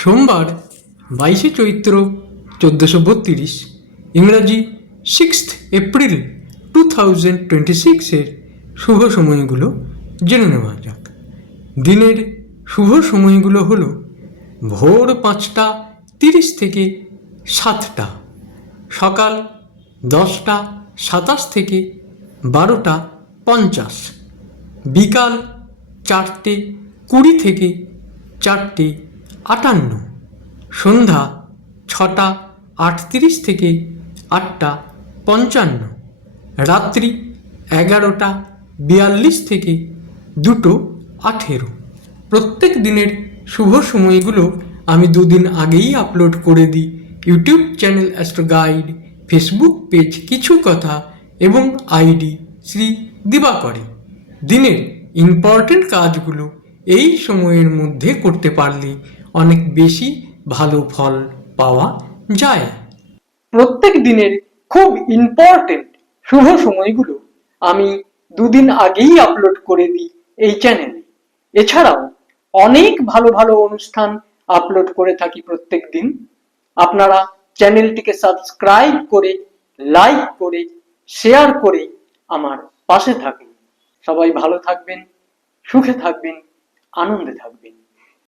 সোমবার 22শে চৈত্র 1432, ইংরাজি 6th April 2026 শুভ সময়গুলো জেনে নেওয়া যাক। দিনের শুভ সময়গুলো হলো ভোর 5টা 30 থেকে 7টা, সকাল 10টা 27 থেকে 12টা 50, বিকাল 4টে 20 থেকে 4টে 58, সন্ধ্যা 6টা 38 থেকে 8টা 55, রাত্রি 11টা 42 থেকে 2টো 18। প্রত্যেক দিনের শুভ সময়গুলো আমি দুদিন আগেই আপলোড করে দিই YouTube channel astro guide, Facebook page কিছু কথা এবং আইডি শ্রী দিবাকরে। দিনের ইম্পর্টেন্ট কাজগুলো এই সময়ের মধ্যে করতে পারলে অনেক বেশি ভালো ফল পাওয়া যায়। প্রত্যেক দিনের খুব ইম্পর্টেন্ট শুভ সময়গুলো আমি দুদিন আগেই আপলোড করে দিই এই চ্যানেলে। এছাড়াও অনেক ভালো ভালো অনুষ্ঠান আপলোড করে থাকি প্রত্যেক দিন। আপনারা চ্যানেলটিকে সাবস্ক্রাইব করে, লাইক করে, শেয়ার করে আমার পাশে থাকুন। সবাই ভালো থাকবেন, সুখে থাকবেন, আনন্দে থাকবেন।